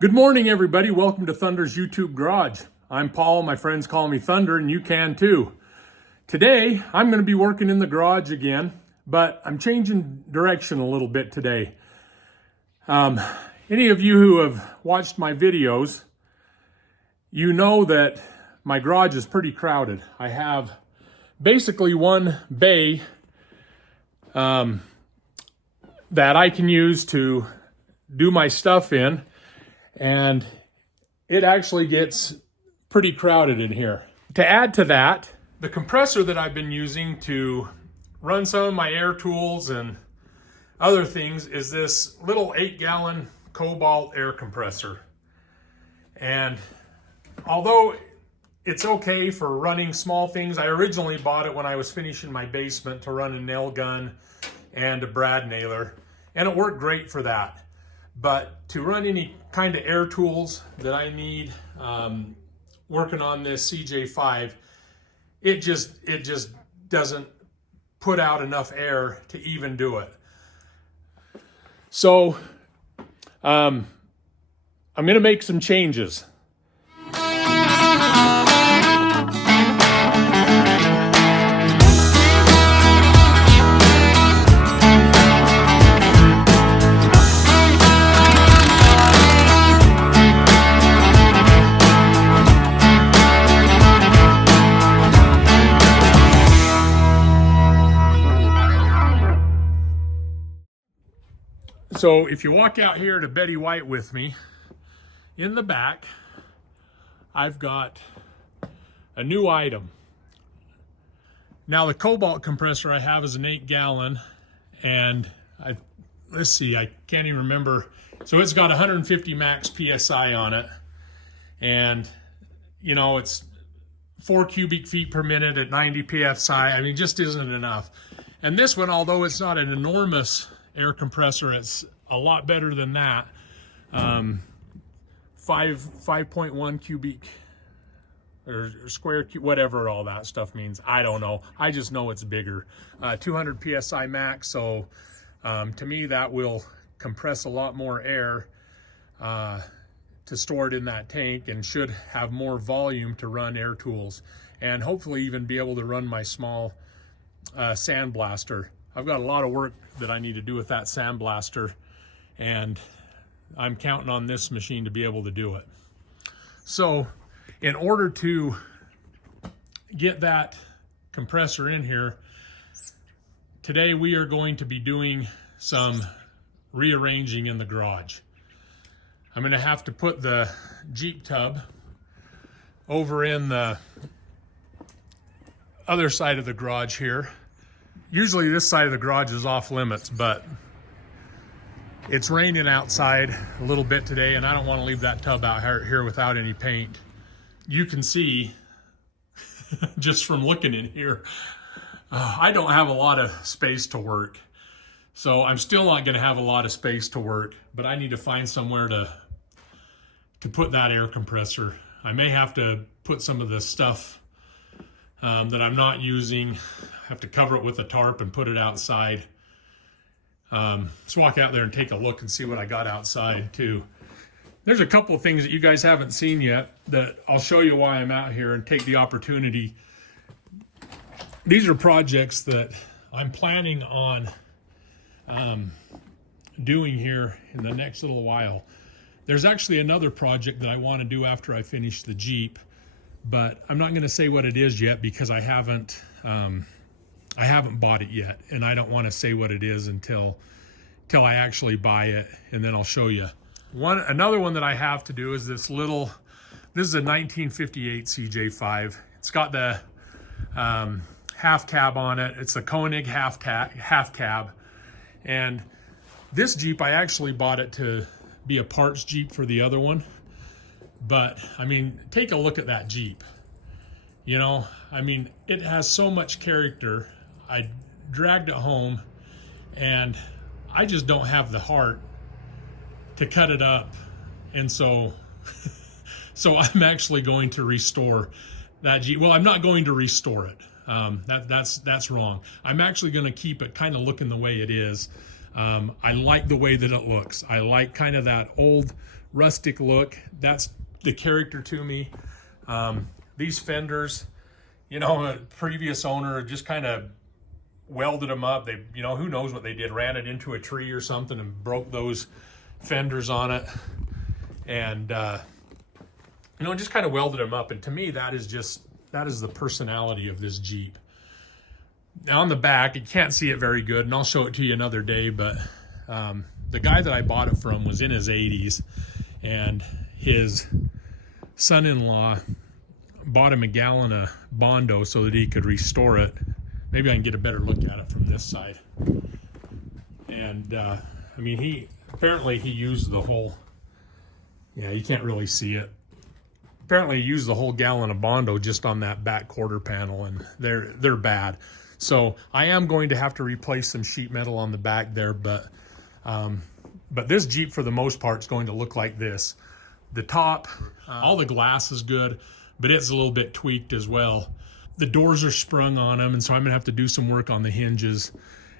Good morning, everybody. Welcome to Thunder's YouTube Garage. I'm Paul. My friends call me Thunder, and you can too. Today, I'm going to be working in the garage again, but I'm changing direction a little bit today. Any of you who have watched my videos, you know that my garage is pretty crowded. I have basically one bay that I can use to do my stuff in. And it actually gets pretty crowded in here. To add to that, the compressor that I've been using to run some of my air tools and other things is this little 8-gallon Cobalt air compressor. And although it's okay for running small things, I originally bought it when I was finishing my basement to run a nail gun and a brad nailer, and it worked great for that. But to run any kind of air tools that I need, working on this CJ5, it just doesn't put out enough air to even do it. So I'm going to make some changes. So if you walk out here to Betty White with me, in the back, I've got a new item. Now the Cobalt compressor I have is an 8-gallon, and let's see, I can't even remember. So it's got 150 max PSI on it, and you know, it's 4 cubic feet per minute at 90 PSI. I mean, just isn't enough. And this one, although it's not an enormous air compressor, it's a lot better than that. 5.1 cubic or square, whatever all that stuff means. I don't know. I just know it's bigger. 200 PSI max. So to me, that will compress a lot more air to store it in that tank, and should have more volume to run air tools, and hopefully even be able to run my small sandblaster. I've got a lot of work that I need to do with that sandblaster, and I'm counting on this machine to be able to do it. So in order to get that compressor in here, today we are going to be doing some rearranging in the garage. I'm going to have to put the Jeep tub over in the other side of the garage here. Usually this side of the garage is off limits, but it's raining outside a little bit today, and I don't want to leave that tub out here without any paint. You can see just from looking in here, I don't have a lot of space to work. So I'm still not going to have a lot of space to work, but I need to find somewhere to put that air compressor. I may have to put some of the stuff that I'm not using, have to cover it with a tarp and put it outside. Let's walk out there and take a look and see what I got outside too. There's a couple of things that you guys haven't seen yet that I'll show you why I'm out here and take the opportunity. These are projects that I'm planning on doing here in the next little while. There's actually another project that I want to do after I finish the Jeep, but I'm not going to say what it is yet because I haven't bought it yet, and I don't want to say what it is until I actually buy it, and then I'll show you. Another one that I have to do is this is a 1958 CJ5. It's got the half cab on it. It's the Koenig half cab, and this Jeep, I actually bought it to be a parts Jeep for the other one. But I mean, take a look at that Jeep. You know, I mean, it has so much character. I dragged it home, and I just don't have the heart to cut it up. And so I'm actually going to restore that Jeep. Well, I'm not going to restore it. That's wrong. I'm actually going to keep it kind of looking the way it is. I like the way that it looks. I like kind of that old rustic look. That's the character to me. These fenders, you know, a previous owner just kind of welded them up. They, you know, who knows what they did, ran it into a tree or something and broke those fenders on it. And, you know, just kind of welded them up. And to me, that is the personality of this Jeep. Now on the back, you can't see it very good, and I'll show it to you another day, but the guy that I bought it from was in his 80s, and his son-in-law bought him a gallon of Bondo so that he could restore it. Maybe I can get a better look at it from this side. And I mean, he used the whole, yeah, you can't really see it. Apparently he used the whole gallon of Bondo just on that back quarter panel, and they're bad. So I am going to have to replace some sheet metal on the back there, but this Jeep for the most part is going to look like this. The top, all the glass is good, but it's a little bit tweaked as well. The doors are sprung on them, and so I'm gonna have to do some work on the hinges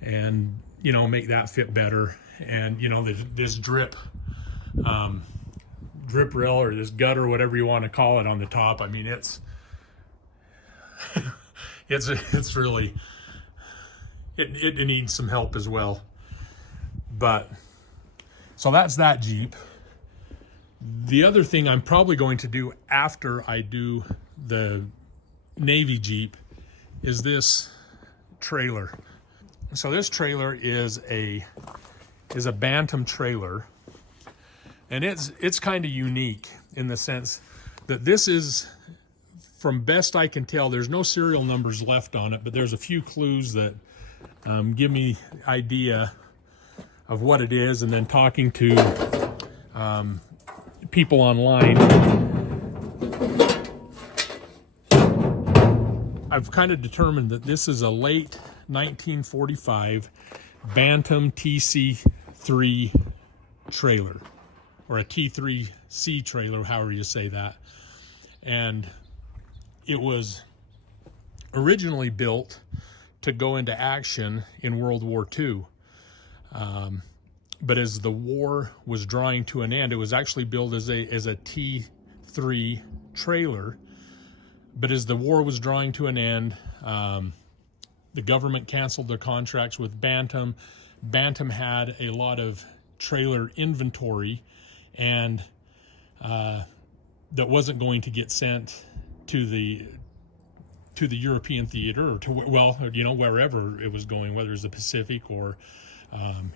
and, you know, make that fit better. And, you know, this drip rail, or this gutter, whatever you want to call it, on the top, I mean, it's really, it needs some help as well. But so that's that Jeep. The other thing I'm probably going to do after I do the Navy Jeep is this trailer. So this trailer is a Bantam trailer, and it's kind of unique in the sense that this is, from best I can tell, there's no serial numbers left on it, but there's a few clues that give me idea of what it is. And then talking to people online, I've kind of determined that this is a late 1945 Bantam TC3 trailer, or a T3C trailer, however you say that. And it was originally built to go into action in World War II. But as the war was drawing to an end, it was actually built as a T3 trailer. But as the war was drawing to an end, the government canceled their contracts with Bantam. Bantam had a lot of trailer inventory, and that wasn't going to get sent to the European theater, or to, well, you know, wherever it was going, whether it was the Pacific or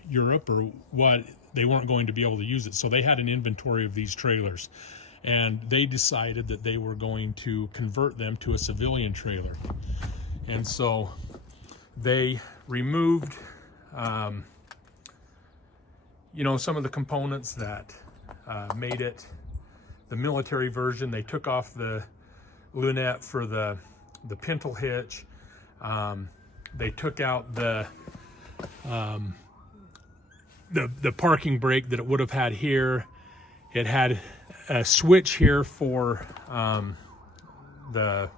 Europe or what. They weren't going to be able to use it. So they had an inventory of these trailers, and they decided that they were going to convert them to a civilian trailer. And so they removed you know, some of the components that made it the military version. They took off the lunette for the pintle hitch. They took out the parking brake that it would have had here. It had a switch here for the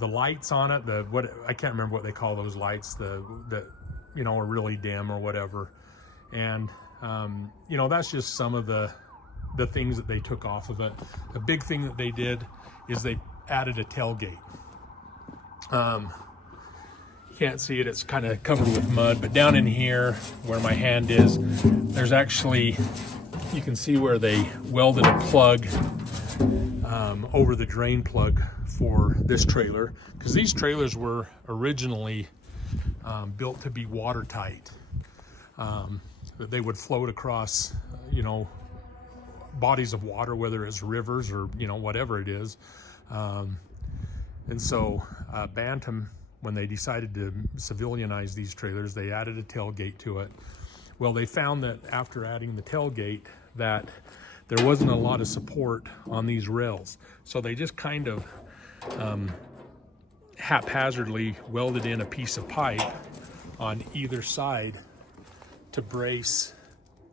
lights on it. What I can't remember what they call those lights. that you know, are really dim or whatever. And you know, that's just some of the things that they took off of it. A big thing that they did is they added a tailgate. Can't see it, it's kind of covered with mud, but down in here where my hand is, there's actually, you can see where they welded a plug over the drain plug for this trailer, because these trailers were originally built to be watertight, that they would float across, you know, bodies of water, whether it's rivers or, you know, whatever it is. And so Bantam, when they decided to civilianize these trailers, they added a tailgate to it. Well, they found that after adding the tailgate that there wasn't a lot of support on these rails. So they just kind of haphazardly welded in a piece of pipe on either side to brace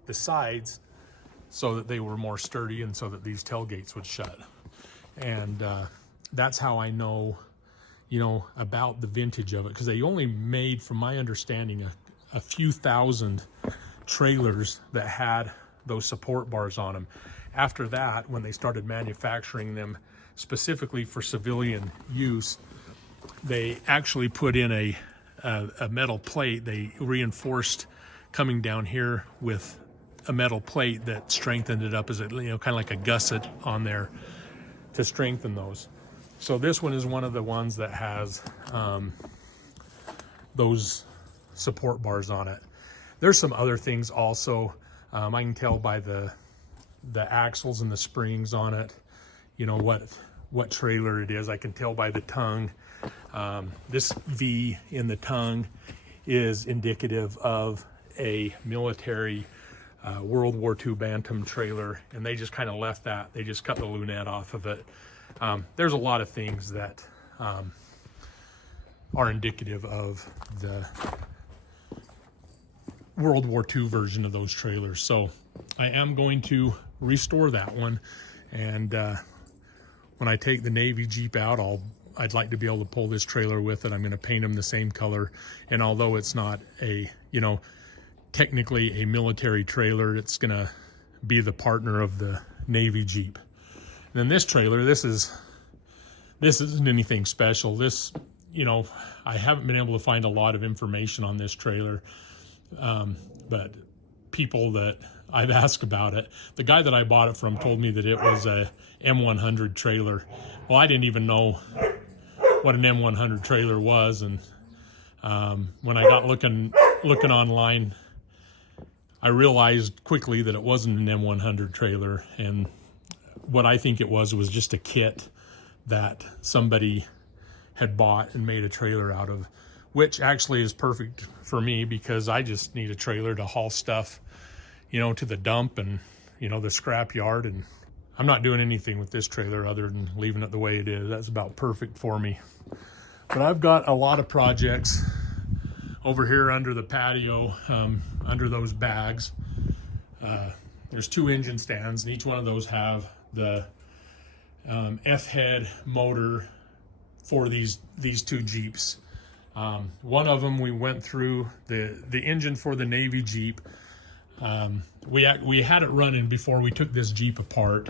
the sides so that they were more sturdy and so that these tailgates would shut. And that's how I know, you know, about the vintage of it, because they only made, from my understanding, a few thousand trailers that had those support bars on them. After that, when they started manufacturing them specifically for civilian use, they actually put in a metal plate. They reinforced coming down here with a metal plate that strengthened it up as, kind of like a gusset on there to strengthen those. So this one is one of the ones that has those support bars on it. There's some other things also. I can tell by the axles and the springs on it, what trailer it is. I can tell by the tongue. This V in the tongue is indicative of a military World War II Bantam trailer, and they just kind of left that. They just cut the lunette off of it. There's a lot of things that are indicative of the World War II version of those trailers. So I am going to restore that one, and when I take the Navy Jeep out, I'd like to be able to pull this trailer with it. I'm going to paint them the same color, and although it's not a technically a military trailer, it's going to be the partner of the Navy Jeep. And then this trailer, this isn't anything special. This, I haven't been able to find a lot of information on this trailer, but people that I've asked about it, the guy that I bought it from told me that it was a M100 trailer. Well, I didn't even know what an M100 trailer was, and when I got looking online, I realized quickly that it wasn't an M100 trailer, and what I think it was just a kit that somebody had bought and made a trailer out of, which actually is perfect for me because I just need a trailer to haul stuff, to the dump and, the scrap yard, and I'm not doing anything with this trailer other than leaving it the way it is. That's about perfect for me. But I've got a lot of projects over here under the patio, under those bags. There's 2 engine stands, and each one of those have the F-head motor for these 2 Jeeps. One of them we went through the engine for the Navy Jeep. We had it running before we took this Jeep apart.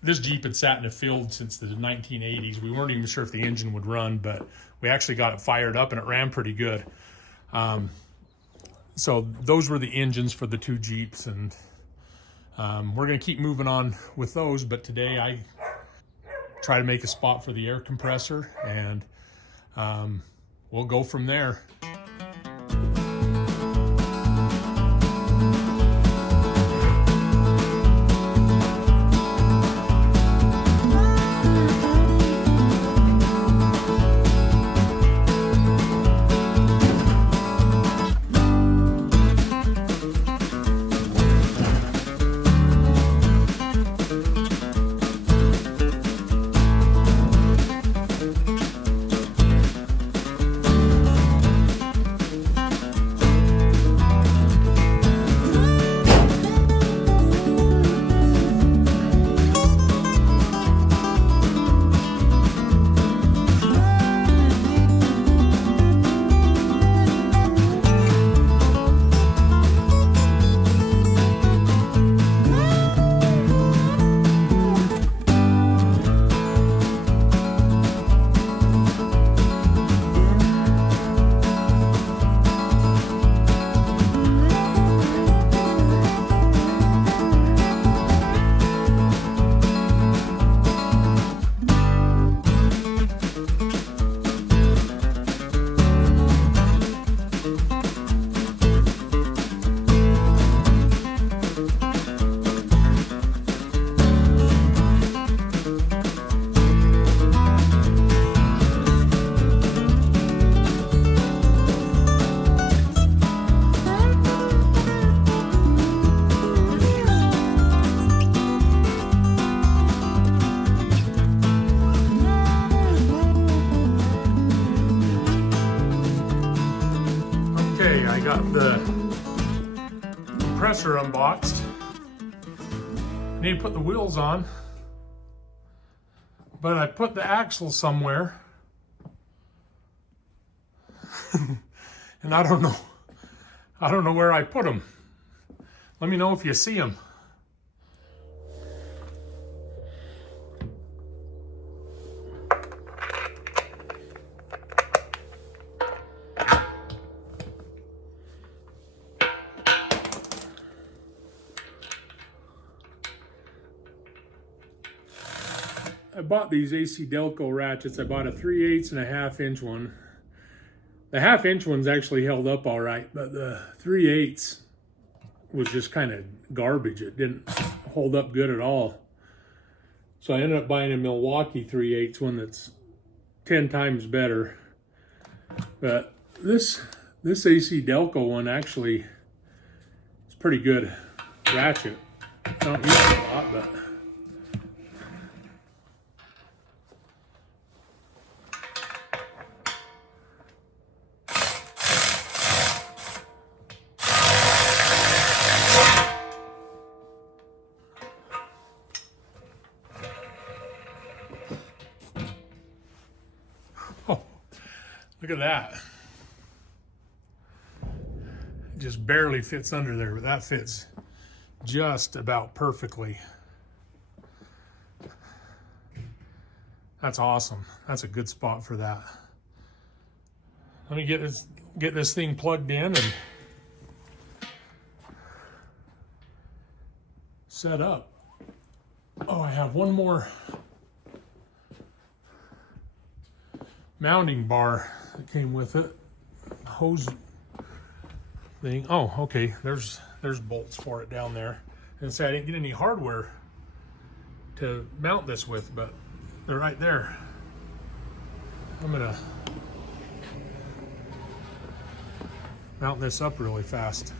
This Jeep had sat in a field since the 1980s. We weren't even sure if the engine would run, but we actually got it fired up and it ran pretty good. So those were the engines for the 2 Jeeps, and we're going to keep moving on with those, but today I try to make a spot for the air compressor, and we'll go from there. I got the compressor unboxed. I need to put the wheels on, but I put the axle somewhere and I don't know where I put them. Let me know if you see them. I bought these AC Delco ratchets. I bought a 3/8 and a 1/2 inch one. The 1/2 inch one's actually held up all right, but the 3/8 was just kind of garbage. It didn't hold up good at all. So I ended up buying a Milwaukee 3/8 one that's 10 times better. But this AC Delco one actually is pretty good ratchet. I don't use it a lot, but oh, look at that. It just barely fits under there, but that fits just about perfectly. That's awesome. That's a good spot for that. Let me get this thing plugged in and set up. Oh, I have one more mounting bar that came with it. Hose thing. Oh, okay. There's bolts for it down there. And say I didn't get any hardware to mount this with, but they're right there. I'm gonna mount this up really fast.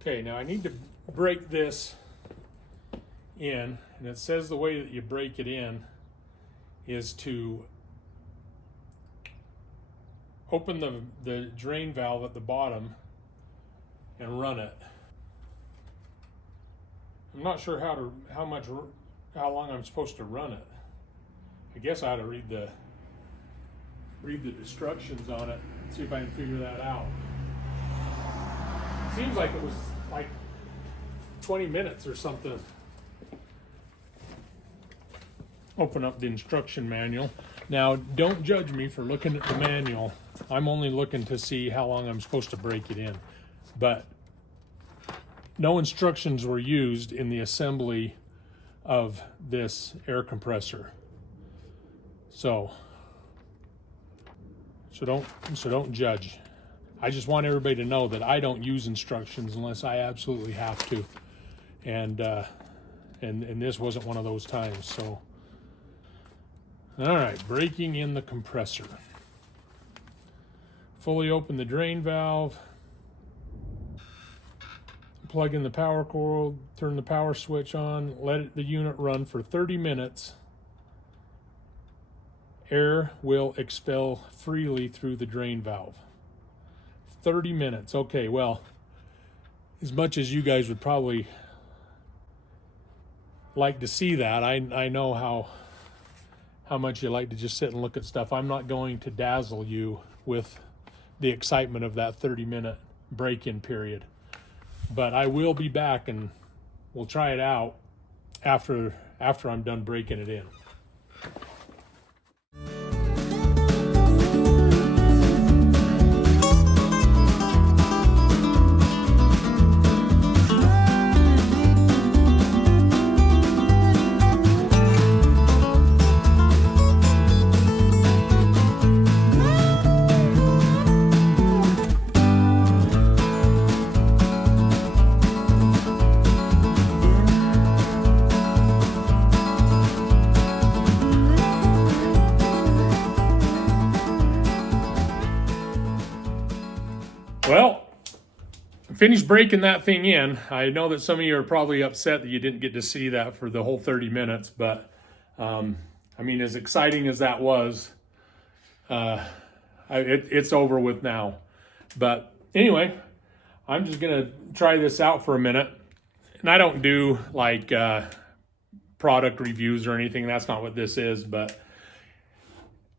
Okay, now I need to break this in, and it says the way that you break it in is to open the drain valve at the bottom and run it. I'm not sure how long I'm supposed to run it. I guess I ought to read the instructions on it, see if I can figure that out. Seems like it was like 20 minutes or something. Open up the instruction manual. Now, don't judge me for looking at the manual. I'm only looking to see how long I'm supposed to break it in. But no instructions were used in the assembly of this air compressor. So don't judge. I just want everybody to know that I don't use instructions unless I absolutely have to. And this wasn't one of those times, so. All right, breaking in the compressor. Fully open the drain valve. Plug in the power cord, turn the power switch on, let the unit run for 30 minutes. Air will expel freely through the drain valve. 30 minutes. Okay, well, as much as you guys would probably like to see that, I know how much you like to just sit and look at stuff. I'm not going to dazzle you with the excitement of that 30-minute break-in period. But I will be back and we'll try it out after I'm done breaking it in. Well, finished breaking that thing in. I know that some of you are probably upset that you didn't get to see that for the whole 30 minutes, but I mean, as exciting as that was, it's over with now. But anyway, I'm just gonna try this out for a minute. And I don't do like product reviews or anything. That's not what this is, but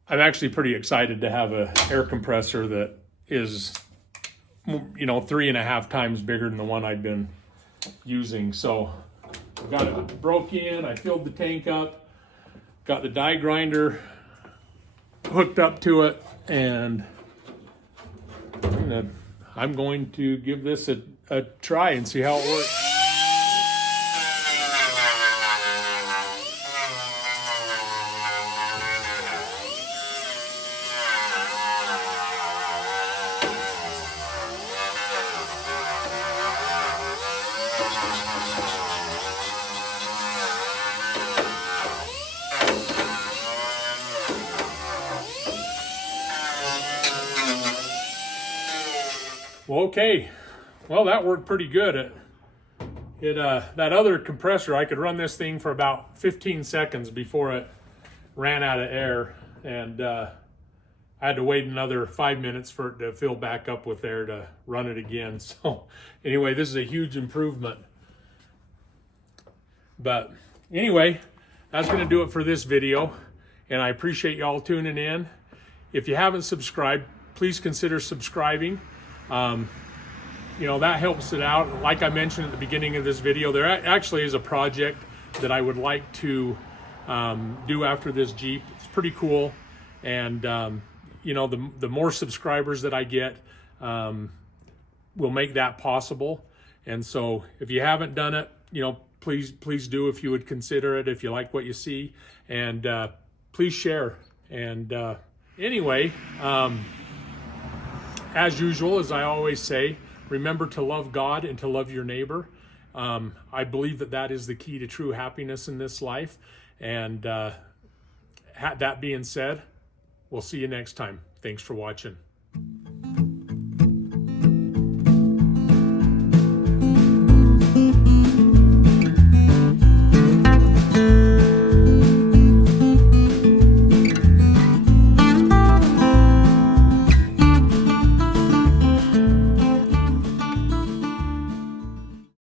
I'm actually pretty excited to have an air compressor that is, you know, 3.5 times bigger than the one I've been using. So I've got it broke in, I filled the tank up, got the die grinder hooked up to it, and I'm going to give this a try and see how it works. Well, okay, well, that worked pretty good. That other compressor, I could run this thing for about 15 seconds before it ran out of air, and I had to wait another 5 minutes for it to fill back up with air to run it again. So anyway, this is a huge improvement. But anyway, that's going to do it for this video, and I appreciate y'all tuning in. If you haven't subscribed, please consider subscribing. You know, that helps it out. Like I mentioned at the beginning of this video, there actually is a project that I would like to do after this Jeep. It's pretty cool, and you know, the more subscribers that I get will make that possible. And so if you haven't done it, you know, please do, if you would consider it, if you like what you see, and please share. And anyway, as usual, as I always say, remember to love God and to love your neighbor. I believe that is the key to true happiness in this life. And that being said, we'll see you next time. Thanks for watching.